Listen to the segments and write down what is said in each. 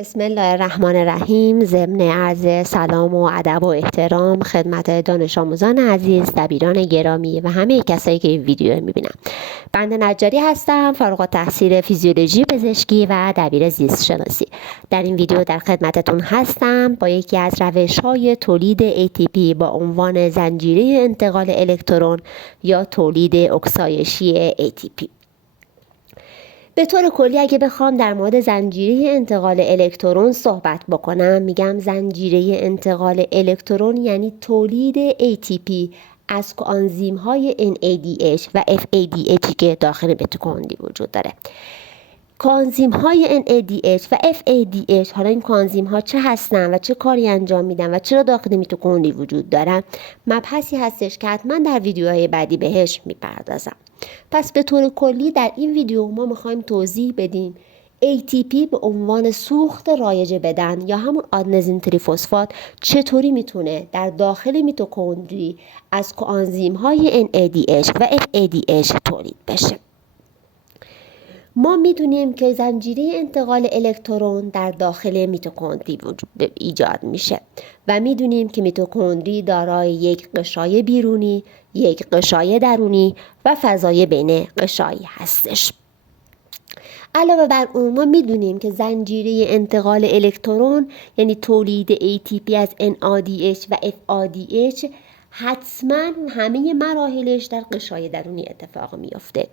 بسم الله الرحمن الرحیم. ضمن عرض سلام و ادب و احترام خدمت دانش آموزان عزیز، دبیران گرامی و همه کسایی که این ویدیو میبینن. بنده نجاری هستم، فارغ التحصیل فیزیولوژی پزشکی و دبیر زیست شناسی. در این ویدیو در خدمتتون هستم با یکی از روش‌های تولید ATP با عنوان زنجیره انتقال الکترون یا تولید اکسایشی ATP. به طور کلی اگه بخوام در مورد زنجیره انتقال الکترون صحبت بکنم، میگم زنجیره انتقال الکترون یعنی تولید ATP از کوآنزیم های NADH و FADH که داخل میتوکندری وجود داره. کوآنزیم های NADH و FADH، حالا این کوآنزیم ها چه هستن و چه کاری انجام میدن و چرا داخل میتوکندری وجود دارن، مبحثی هستش که حتما در ویدیوهای بعدی بهش میپردازم. پس به طور کلی در این ویدیو ما میخوایم توضیح بدیم ATP به عنوان سوخت رایج بدن یا همون آدنزین تریفسفات چطوری میتونه در داخل میتوکندری از کوآنزیم های NADH و FADH تولید بشه. ما میدونیم که زنجیره انتقال الکترون در داخل میتوکندری ایجاد میشه و میدونیم که میتوکندری دارای یک غشای بیرونی، یک غشای درونی و فضای بین غشایی هستش. علاوه بر اون ما میدونیم که زنجیره انتقال الکترون یعنی تولید ATP از NADH و FADH حتما همه مراحلش در غشای درونی اتفاق میفته.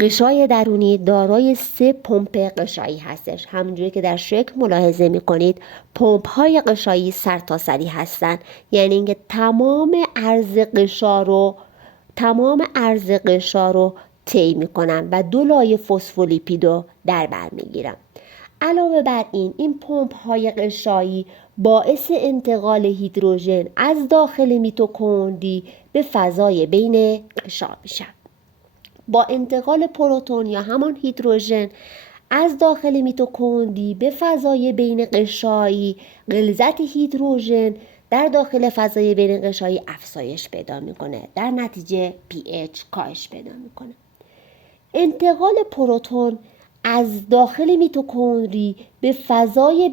غشای درونی دارای 3 پمپ غشایی هستش. همونجوری که در شکل ملاحظه میکنید پمپ های غشایی سرتاسری هستن، یعنی اینکه تمام عرض غشا رو طی میکنن و 2 لایه فسفولیپید رو در بر میگیرن. علاوه بر این پمپ های غشایی باعث انتقال هیدروژن از داخل میتوکندری به فضای بین غشا میشن. با انتقال پروتون یا همان هیدروژن از داخل میتوکندری به فضای بین غشایی، غلظت هیدروژن در داخل فضای بین غشایی افزایش پیدا میکنه، در نتیجه pH کاهش پیدا میکنه. انتقال پروتون از داخل میتوکندری به فضای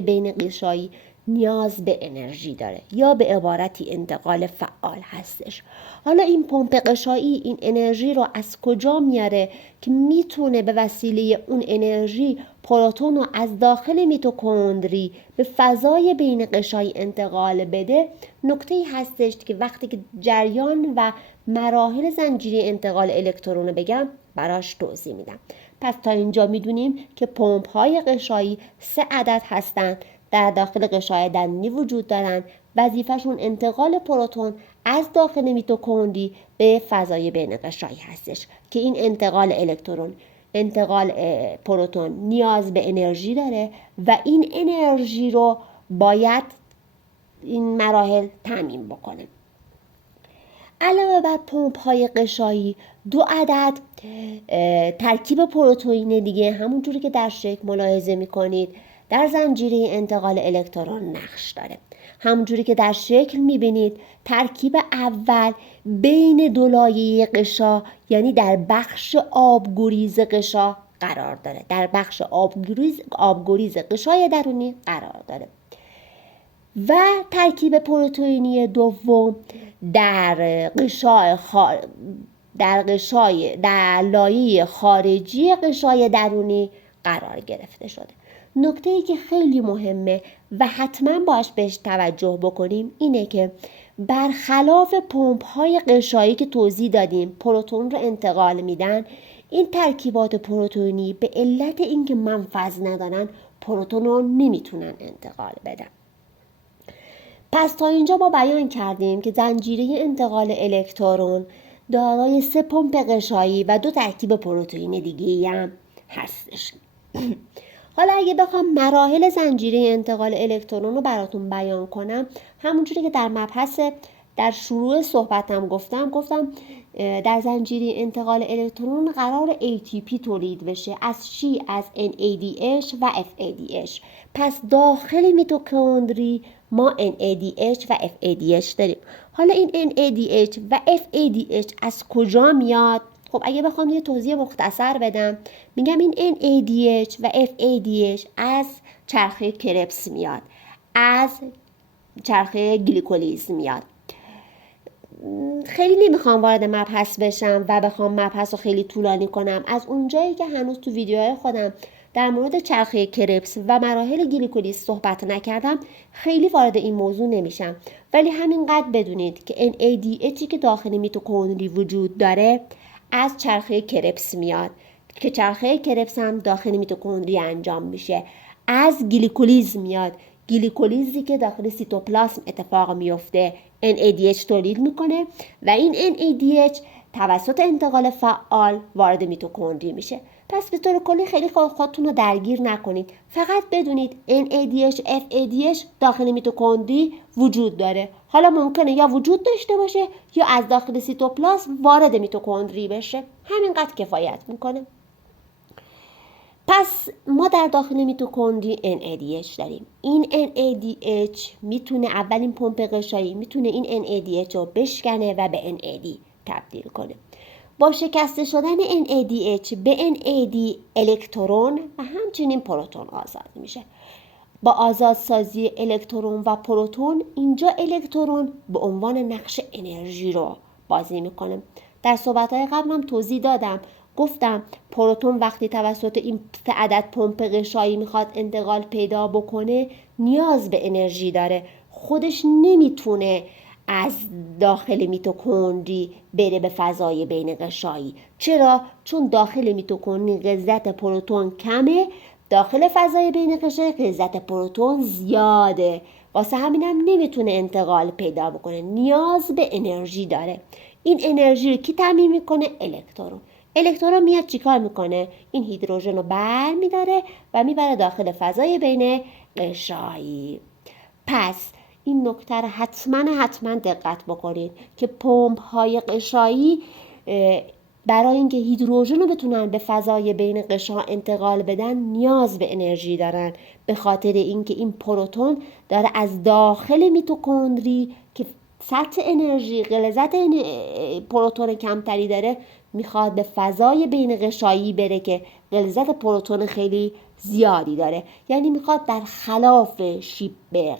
بین غشایی نیاز به انرژی داره یا به عبارتی انتقال فعال هستش. حالا این پمپ غشایی این انرژی رو از کجا میاره که میتونه به وسیله اون انرژی پروتون رو از داخل میتوکندری به فضای بین غشایی انتقال بده؟ نکته‌ای هستش که وقتی که جریان و مراحل زنجیره انتقال الکترون رو بگم براش توضیح میدم. پس تا اینجا میدونیم که پمپ های غشایی 3 عدد هستند، در داخل غشای درونی وجود دارن. وظیفه‌شون انتقال پروتون از داخل میتوکندری به فضای بین غشایی هستش که این انتقال پروتون نیاز به انرژی داره و این انرژی رو باید این مراحل تامین بکنه. علاوه بر پمپ های غشایی 2 عدد ترکیب پروتئین دیگه همونجوری که در شکل ملاحظه میکنید در زنجیره انتقال الکترون نقش داره. همونجوری که در شکل میبینید ترکیب اول بین 2 لایه غشا یعنی در بخش آبگریز غشا قرار داره، در بخش آبگریز غشای درونی قرار داره و ترکیب پروتئینی دوم در لایه خارجی غشای درونی قرار گرفته شده. نکته‌ای که خیلی مهمه و حتما باش بهش توجه بکنیم اینه که برخلاف پمپ‌های غشایی که توضیح دادیم پروتون رو انتقال میدن، این ترکیبات پروتئینی به علت اینکه منفذ ندارن پروتون رو نمیتونن انتقال بدن. پس تا اینجا ما بیان کردیم که زنجیره انتقال الکترون دارای 3 پمپ غشایی و 2 ترکیب پروتئین دیگه هم هستش. حالا اگه بخوام مراحل زنجیره انتقال الکترون رو براتون بیان کنم، همونجوری که در مبحث در شروع صحبتم گفتم در زنجیره انتقال الکترون قرار ATP تولید بشه. از چی؟ از NADH و FADH. پس داخل میتوکندری ما NADH و FADH داریم. حالا این NADH و FADH از کجا میاد؟ خب اگه بخوام یه توضیح مختصر بدم، میگم این NADH و FADH از چرخه کربس میاد، از چرخه گلیکولیز میاد. خیلی نمیخوام وارد مبحث بشم و بخوام مبحث رو خیلی طولانی کنم. از اونجایی که هنوز تو ویدیوهای خودم در مورد چرخه کربس و مراحل گلیکولیز صحبت نکردم، خیلی وارد این موضوع نمیشم، ولی همینقدر بدونید که NADH که داخل میتوکندری وجود داره از چرخه کربس میاد که چرخه کربس هم داخل میتوکندری انجام میشه. از گلیکولیز میاد، گلیکولیزی که داخل سیتوپلاسم اتفاق میفته NADH تولید میکنه و این NADH توسط انتقال فعال وارد میتوکندری میشه. پس به طور کلی خیلی خودتون رو درگیر نکنید، فقط بدونید NADH FADH داخل میتوکندری وجود داره. حالا ممکنه یا وجود داشته باشه یا از داخل سیتوپلاسم وارد میتوکندری بشه، همینقدر کفایت میکنه. پس ما در داخل میتوکندری NADH داریم. این NADH میتونه اولین پمپ غشایی میتونه این NADH رو بشکنه و به NAD تبدیل کنه. با شکسته شدن NADH به NAD الکترون و همچنین پروتون آزاد میشه. با آزادسازی الکترون و پروتون اینجا الکترون به عنوان نقش انرژی رو بازی میکنه. در صحبت‌های قبلم توضیح دادم، گفتم پروتون وقتی توسط این عدد پمپ غشایی میخواد انتقال پیدا بکنه نیاز به انرژی داره، خودش نمیتونه از داخل میتوکندری بره به فضای بین غشایی. چرا؟ چون داخل میتوکندری غلظت پروتون کمه، داخل فضای بین غشایی غلظت پروتون زیاده، واسه همینم نمیتونه انتقال پیدا بکنه، نیاز به انرژی داره. این انرژی رو کی تامین میکنه؟ الکترون. الکترون میاد چیکار میکنه؟ این هیدروژن رو برمیداره و میبره داخل فضای بین غشایی. پس این نکته رو حتما دقت بکنید که پمپ های غشایی برای اینکه هیدروژن رو بتونن به فضای بین غشا انتقال بدن نیاز به انرژی دارن، به خاطر اینکه این پروتون داره از داخل میتوکندری که سطح انرژی غلظت پروتون کمتری داره میخواد به فضای بین غشایی بره که غلظت پروتون خیلی زیادی داره، یعنی میخواد در خلاف شیب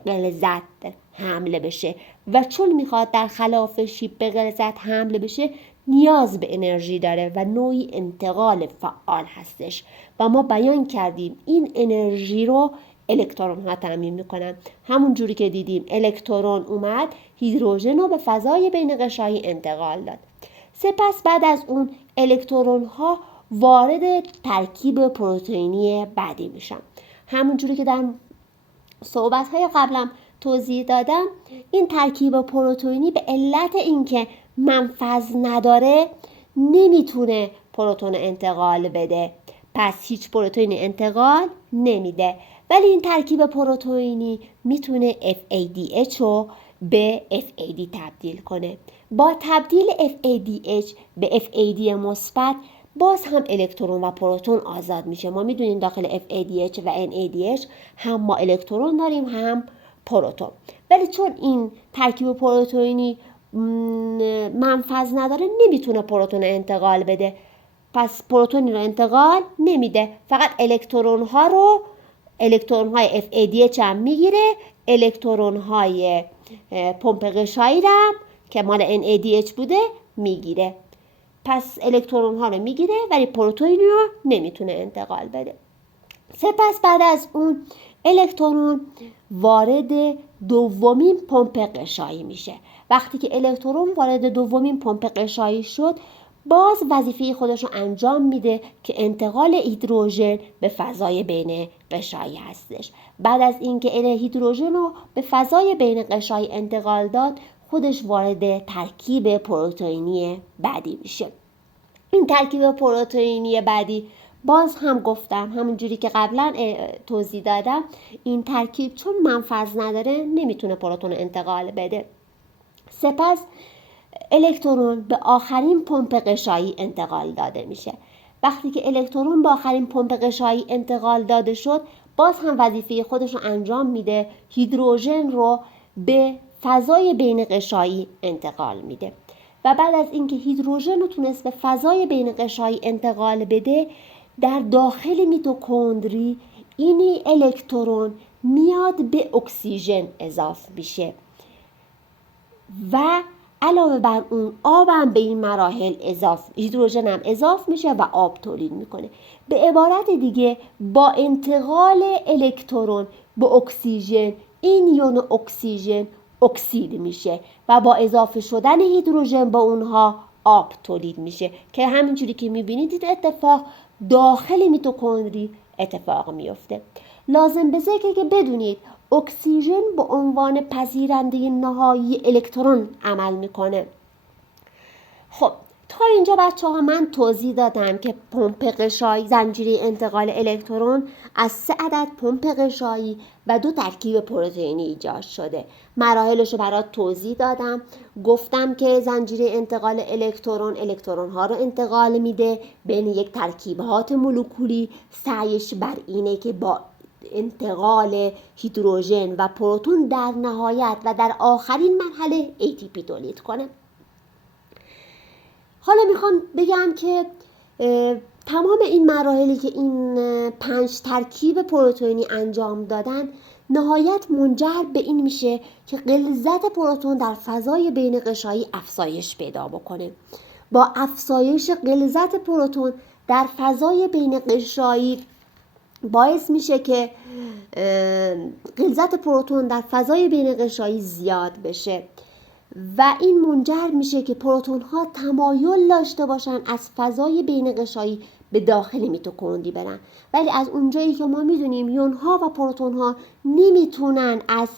غلظت حمله بشه و چون میخواد در خلاف شیب غلظت حمله بشه نیاز به انرژی داره و نوعی انتقال فعال هستش و ما بیان کردیم این انرژی رو الکترون ها تامین میکنن. همون جوری که دیدیم الکترون اومد هیدروژن رو به فضای بین غشایی انتقال داد. سپس بعد از اون الکترون ها وارد ترکیب پروتئینی بعدی میشن. همون جوری که در صحبت های قبلم توضیح دادم، این ترکیب پروتئینی به علت اینکه منفذ نداره نمیتونه پروتون انتقال بده، پس هیچ پروتئینی انتقال نمیده. ولی این ترکیب پروتئینی میتونه FADH رو به FAD تبدیل کنه. با تبدیل FADH به FAD مثبت باز هم الکترون و پروتون آزاد میشه. ما میدونیم داخل FADH و NADH هم ما الکترون داریم هم پروتون، ولی چون این ترکیب پروتئینی منفذ نداره نمیتونه پروتون انتقال بده، پس پروتونی رو انتقال نمیده، فقط الکترون های FADH هم میگیره، الکترون های پمپ غشایی هم که مال NADH بوده میگیره. پس الکترون ها رو میگیره ولی پروتئین رو نمیتونه انتقال بده. سپس بعد از اون الکترون وارد دومین پمپ غشایی میشه. وقتی که الکترون وارد دومین پمپ غشایی شد باز وظیفه خودش رو انجام میده که انتقال هیدروژن به فضای بین غشایی هستش. بعد از اینکه هیدروژن رو به فضای بین غشایی انتقال داد خودش وارد ترکیب پروتئینی بعدی میشه. این ترکیب پروتئینی بعدی باز هم گفتم همونجوری که قبلا توضیح دادم، این ترکیب چون منفذ نداره نمیتونه پروتون انتقال بده. سپس الکترون به آخرین پمپ غشایی انتقال داده میشه. وقتی که الکترون به آخرین پمپ غشایی انتقال داده شد باز هم وظیفه خودش رو انجام میده، هیدروژن رو به فضای بین غشایی انتقال میده. و بعد از اینکه هیدروژن رو تونست به فضای بین قشایی انتقال بده، در داخل میتوکندری این الکترون میاد به اکسیژن اضافه میشه و علاوه بر اون آب هم به این مراحل هیدروژن هم اضافه میشه و آب تولید میکنه. به عبارت دیگه با انتقال الکترون به اکسیژن، این یون اکسیژن اکسید میشه و با اضافه شدن هیدروژن با اونها آب تولید میشه که همینجوری که میبینید این اتفاق داخل میتوکندری اتفاق میفته. لازم به ذکره که بدونید اکسیژن به عنوان پذیرنده نهایی الکترون عمل میکنه. خب تا اینجا بچه‌ها من توضیح دادم که پمپ قشایی، زنجیره انتقال الکترون از 3 عدد پمپ قشایی و 2 ترکیب پروتئینی ایجاد شده. مراحلش رو برات توضیح دادم. گفتم که زنجیره انتقال الکترون ها رو انتقال میده بین یک ترکیبات مولکولی. سعیش بر اینه که با انتقال هیدروژن و پروتون در نهایت و در آخرین مرحله ATP تولید کنه. حالا میخوام بگم که تمام این مراحلی که این 5 ترکیب پروتئینی انجام دادن نهایت منجر به این میشه که غلظت پروتون در فضای بین قشایی افزایش پیدا بکنه. با افزایش غلظت پروتون در فضای بین قشایی باعث میشه که غلظت پروتون در فضای بین قشایی زیاد بشه و این منجر میشه که پروتون ها تمایل داشته باشن از فضای بین قشایی به داخل میتوکندری برن. ولی از اونجایی که ما میدونیم یون ها و پروتون ها نمیتونن از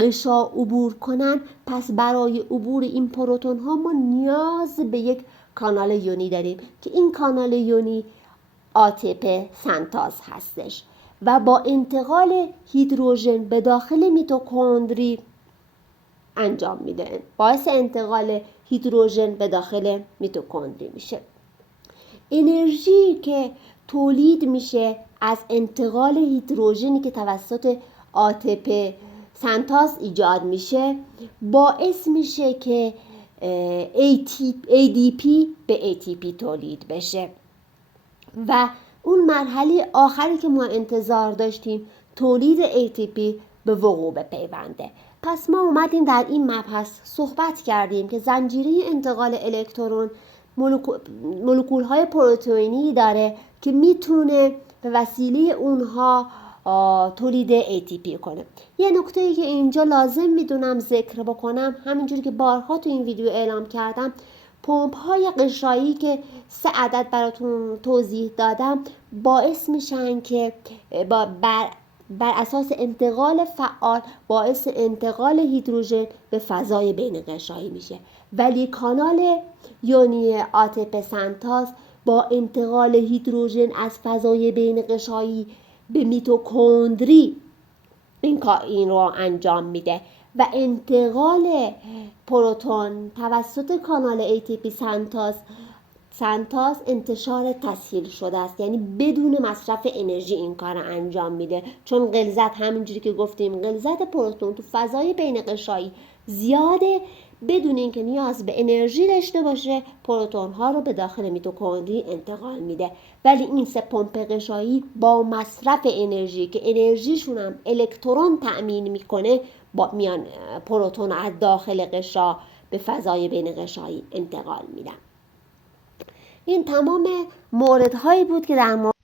قشا عبور کنن، پس برای عبور این پروتون ها ما نیاز به یک کانال یونی داریم که این کانال یونی ATP سنتاز هستش و با انتقال هیدروژن به داخل میتوکندری انجام میده. باعث انتقال هیدروژن به داخل میتوکندری میشه. انرژی که تولید میشه از انتقال هیدروژنی که توسط ATP سنتاز ایجاد میشه باعث میشه که ADP به ATP تولید بشه و اون مرحله آخری که ما انتظار داشتیم تولید ATP به وقوع بپیونده. پس ما اومدیم در این مبحث صحبت کردیم که زنجیره انتقال الکترون مولکول های پروتئینی داره که میتونه به وسیله اونها تولید ATP کنه. یه نکته‌ای که اینجا لازم میدونم ذکر بکنم، همینجوری که بارها تو این ویدیو اعلام کردم، پمپ های قشایی که 3 عدد براتون توضیح دادم باعث میشن که بر اساس انتقال فعال باعث انتقال هیدروژن به فضای بین قشایی میشه. ولی کانال یونی ATP سنتاز با انتقال هیدروژن از فضای بین قشایی به میتوکندری این رو انجام میده و انتقال پروتون توسط کانال ATP سنتاز انتشار تسهیل شده است، یعنی بدون مصرف انرژی این کار رو انجام میده، چون غلظت همینجوری که گفتیم غلظت پروتون تو فضای بین قشایی زیاده. بدون اینکه نیاز به انرژی داشته باشه پروتون ها رو به داخل میتوکندری انتقال میده. ولی این 3 پمپ قشایی با مصرف انرژی که انرژیشون هم الکترون تأمین میکنه میان پروتون از داخل قشا به فضای بین قشایی انتقال میدن. این تمام موردهایی بود که در مورد